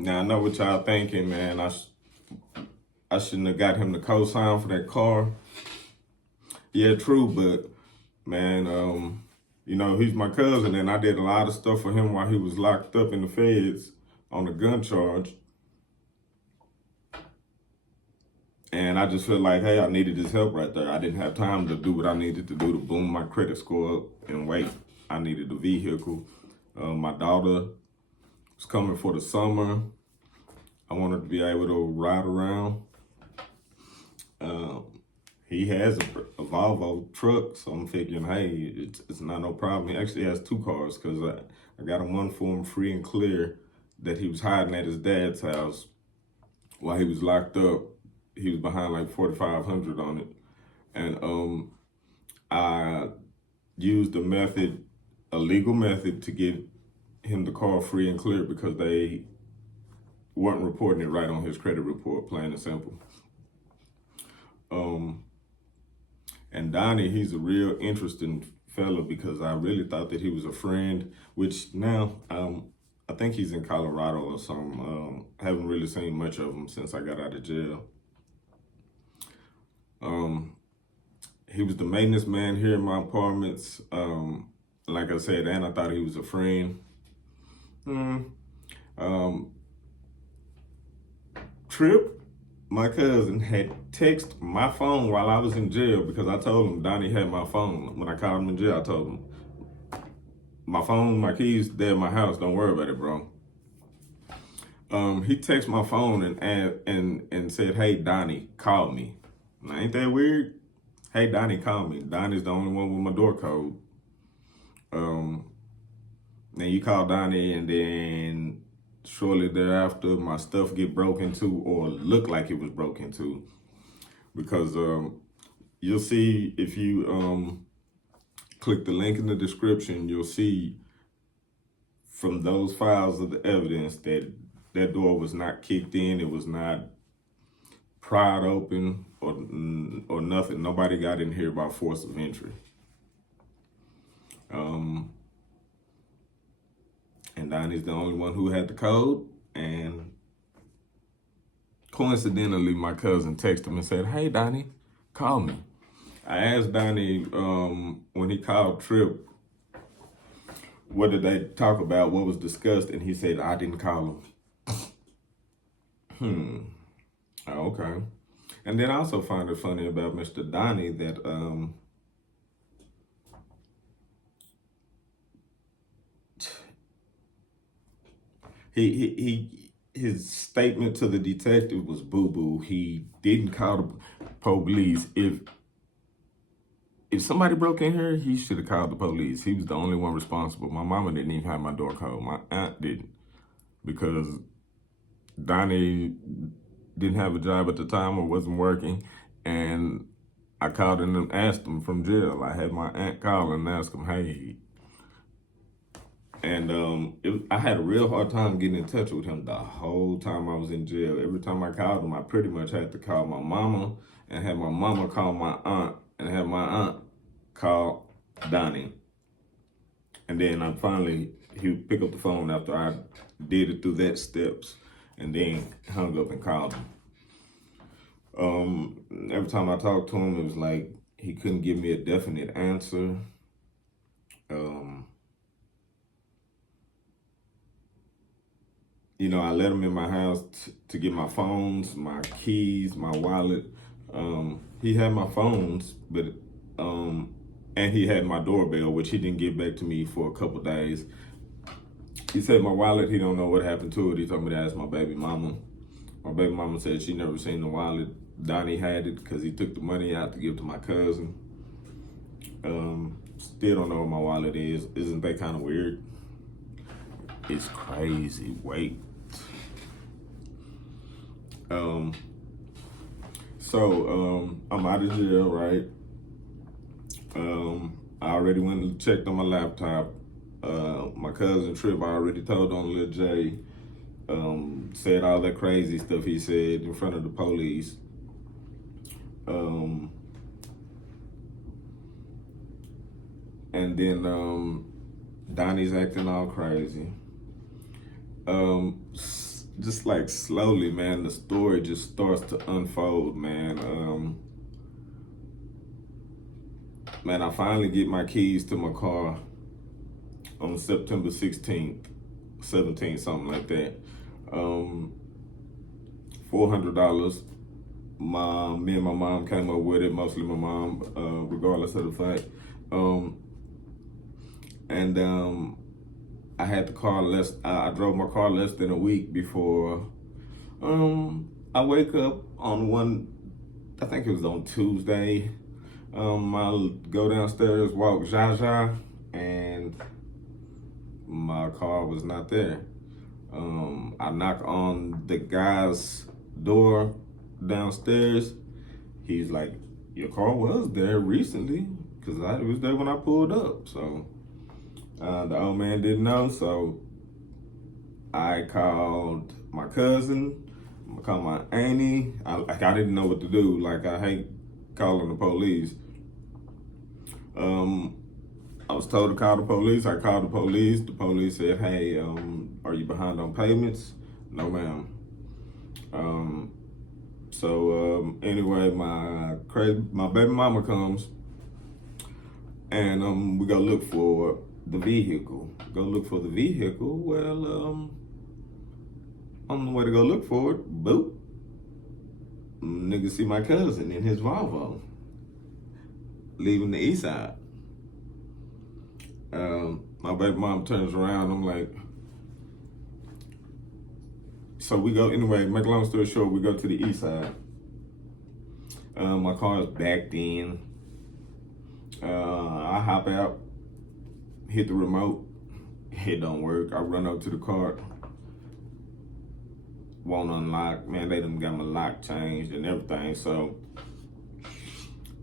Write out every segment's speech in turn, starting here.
Now I know what y'all thinking, man. I shouldn't have got him to co-sign for that car. Yeah, true, but man, he's my cousin, and I did a lot of stuff for him while he was locked up in the feds on a gun charge. And I just feel like, hey, I needed his help right there. I didn't have time to do what I needed to do to boom my credit score up and wait. I needed a vehicle. My daughter was coming for the summer. I wanted to be able to ride around. He has a Volvo truck, so I'm thinking, hey, it's not no problem. He actually has two cars because I got him one for him free and clear that he was hiding at his dad's house while he was locked up. He was behind like 4,500 on it. And I used a legal method to get him the car free and clear because they weren't reporting it right on his credit report, plain and simple. And Donnie, he's a real interesting fella because I really thought that he was a friend, which now I think he's in Colorado or something. Haven't really seen much of him since I got out of jail. He was the maintenance man here in my apartments. Like I said, and I thought he was a friend. Trip, my cousin, had texted my phone while I was in jail because I told him Donnie had my phone. When I called him in jail, I told him, my phone, my keys, they're in my house. Don't worry about it, bro. He texted my phone and said, hey, Donnie, call me. Now, ain't that weird? Hey, Donnie, call me. Donnie's the only one with my door code. Then you call Donnie, and then shortly thereafter, my stuff get broke into or look like it was broke into. Because you'll see if you click the link in the description, you'll see from those files of the evidence that that door was not kicked in. It was not pried open or nothing. Nobody got in here by force of entry. And Donnie's the only one who had the code. And coincidentally, my cousin texted him and said, hey, Donnie, call me. I asked Donnie when he called Trip, what did they talk about, what was discussed, and he said, I didn't call him. Okay. And then I also find it funny about Mr. Donnie that his statement to the detective was boo-boo. He didn't call the police. If somebody broke in here, he should have called the police. He was the only one responsible. My mama didn't even have my door code. My aunt didn't, because Donnie didn't have a job at the time or wasn't working, and I called in and asked him from jail. I had my aunt call and ask him, hey. And I had a real hard time getting in touch with him the whole time I was in jail. Every time I called him, I pretty much had to call my mama and have my mama call my aunt and have my aunt call Donnie. And then he would pick up the phone after I did it through that steps and then hung up and called him. Every time I talked to him, it was like he couldn't give me a definite answer. I let him in my house to get my phones, my keys, my wallet. He had my phones, but and he had my doorbell, which he didn't get back to me for a couple days. He said my wallet, he don't know what happened to it. He told me to ask my baby mama. My baby mama said she never seen the wallet. Donnie had it because he took the money out to give to my cousin. Still don't know what my wallet is. Isn't that kind of weird? It's crazy. Wait. I'm out of jail, right? I already went and checked on my laptop. My cousin Trip, I already told on Lil J, said all that crazy stuff he said in front of the police. And then Donnie's acting all crazy. just like slowly, man, the story just starts to unfold, man. Man, I finally get my keys to my car on September 16th, 17th, something like that. $400. Me and my mom came up with it, mostly my mom, regardless of the fact. And I had the car I drove my car less than a week before I wake up on I think it was on Tuesday. I'll go downstairs, walk Jaja, and my car was not there. I knock on the guy's door downstairs. He's like, your car was there recently, because it was there when I pulled up. So the old man didn't know, so I called my cousin, I called my auntie. I didn't know what to do. Like, I hate calling the police. I was told to call the police. I called the police. The police said, hey, are you behind on payments? No, ma'am. Anyway, my baby mama comes, and we go look for the vehicle. Well, on the way to go look for it, boop, nigga see my cousin in his Volvo leaving the east side. My baby mom turns around. I'm like, so we go, anyway, make a long story short, we go to the east side. My car is backed in. I hop out, hit the remote, it don't work. I run up to the car, won't unlock. Man, they done got my lock changed and everything. So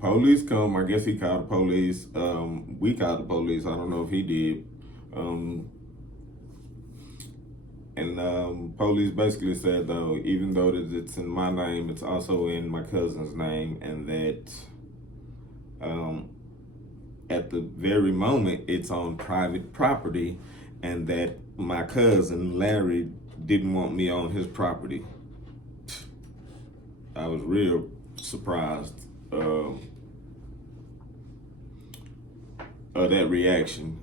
police come. I guess he called the police. We called the police. I don't know if he did. Police basically said, though, even though it's in my name, it's also in my cousin's name, and that at the very moment it's on private property, and that my cousin Larry didn't want me on his property. I was real surprised of that reaction,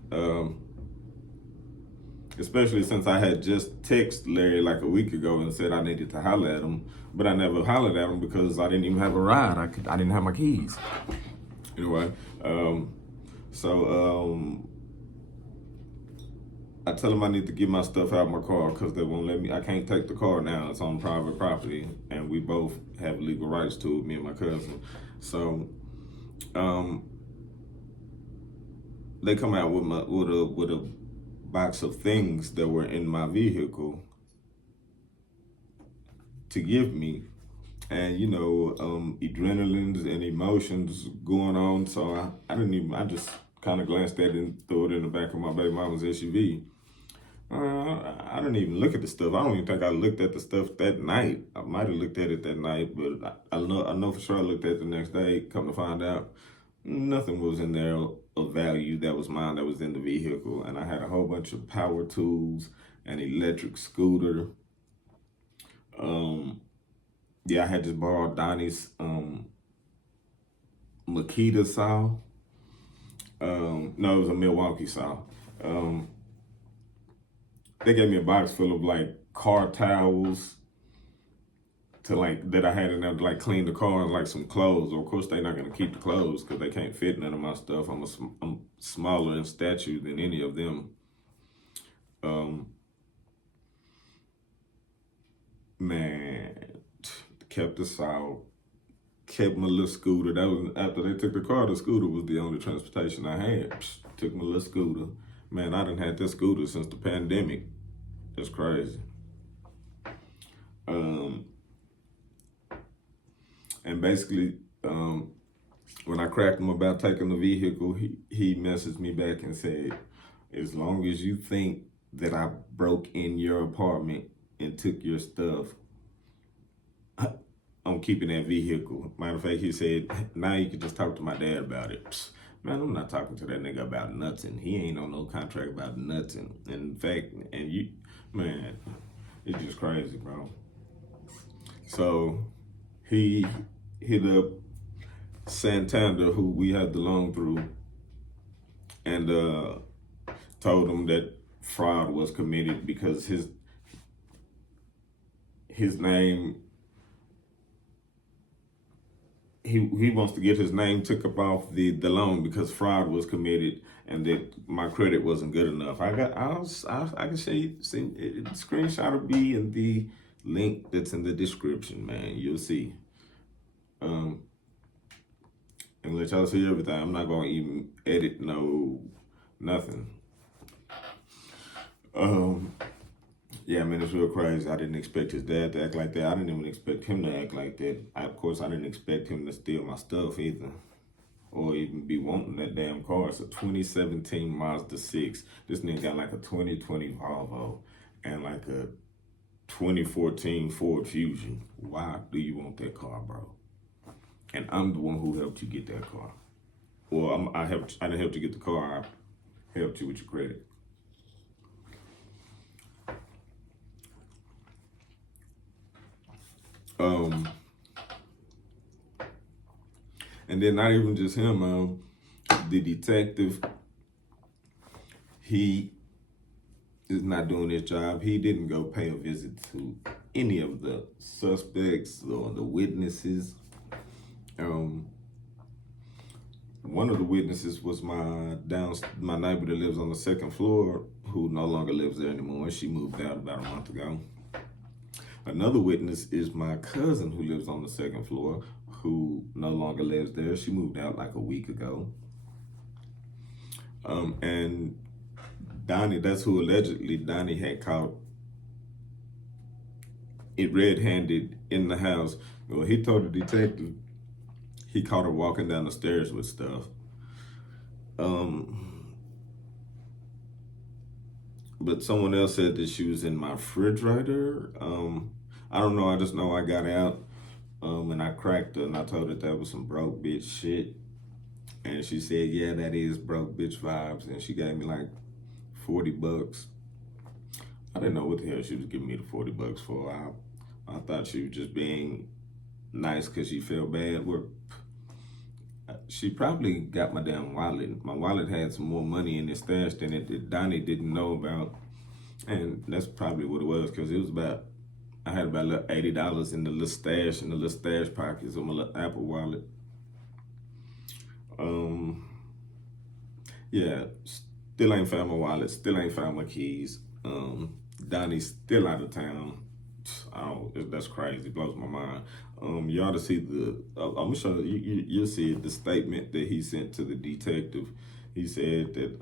especially since I had just texted Larry like a week ago and said I needed to holler at him, but I never hollered at him because I didn't even have a ride. I didn't have my keys. Anyway, I tell them I need to get my stuff out of my car because they won't let me. I can't take the car now. It's on private property, and we both have legal rights to it, me and my cousin. So, they come out with a box of things that were in my vehicle to give me, and adrenalines and emotions going on. So I just kind of glanced at it and threw it in the back of my baby mama's SUV. I didn't even look at the stuff. I don't even think I looked at the stuff that night. I might have looked at it that night, but I know for sure I looked at it the next day. Come to find out, nothing was in there of value that was mine that was in the vehicle. And I had a whole bunch of power tools, an electric scooter. I had just borrowed Donnie's Makita saw. No, it was a Milwaukee saw. They gave me a box full of like car towels that I had in there to like clean the car, and like some clothes. Of course, they're not gonna keep the clothes because they can't fit none of my stuff. I'm smaller in stature than any of them. Man, kept the saw, kept my little scooter. That was after they took the car. The scooter was the only transportation I had. Took my little scooter. Man, I done had this scooter since the pandemic. That's crazy. And basically, when I cracked him about taking the vehicle, he messaged me back and said, as long as you think that I broke in your apartment and took your stuff, I'm keeping that vehicle. Matter of fact, he said, now you can just talk to my dad about it. Psst, man, I'm not talking to that nigga about nothing. He ain't on no contract about nothing. In fact, man, It's just crazy, bro. So he hit up Santander, who we had the loan through, and told him that fraud was committed because his name, he wants to get his name took up off the loan because fraud was committed and that my credit wasn't good enough. I can see the screenshot will be in the link that's in the description, man. You'll see. And let y'all see everything. I'm not gonna even edit nothing. Yeah, man, it's real crazy. I didn't expect his dad to act like that. I didn't even expect him to act like that. Of course, I didn't expect him to steal my stuff either, or even be wanting that damn car. It's a 2017 Mazda 6. This nigga got like a 2020 Volvo and like a 2014 Ford Fusion. Why do you want that car, bro? And I'm the one who helped you get that car. Well, I didn't help you get the car. I helped you with your credit. And then not even just him, the detective, he is not doing his job. He didn't go pay a visit to any of the suspects or the witnesses. One of the witnesses was my neighbor that lives on the second floor, who no longer lives there anymore. She moved out about a month ago. Another witness is my cousin who lives on the second floor, who no longer lives there. She moved out like a week ago. And Donnie, that's who allegedly Donnie had caught it red-handed in the house. Well, he told the detective he caught her walking down the stairs with stuff. But someone else said that she was in my refrigerator. I don't know. I just know I got out and I cracked her and I told her that was some broke bitch shit. And she said, yeah, that is broke bitch vibes. And she gave me like $40. I didn't know what the hell she was giving me the $40 for. I thought she was just being nice because she felt bad. She probably got my damn wallet. My wallet had some more money in it stashed in it that Donnie didn't know about. And that's probably what it was, because it was I had about $80 in the little stash pockets of my little Apple wallet. Yeah, still ain't found my wallet, still ain't found my keys. Donnie's still out of town. That's crazy. It blows my mind. You ought to see I'm gonna show you. You'll see the statement that he sent to the detective. He said that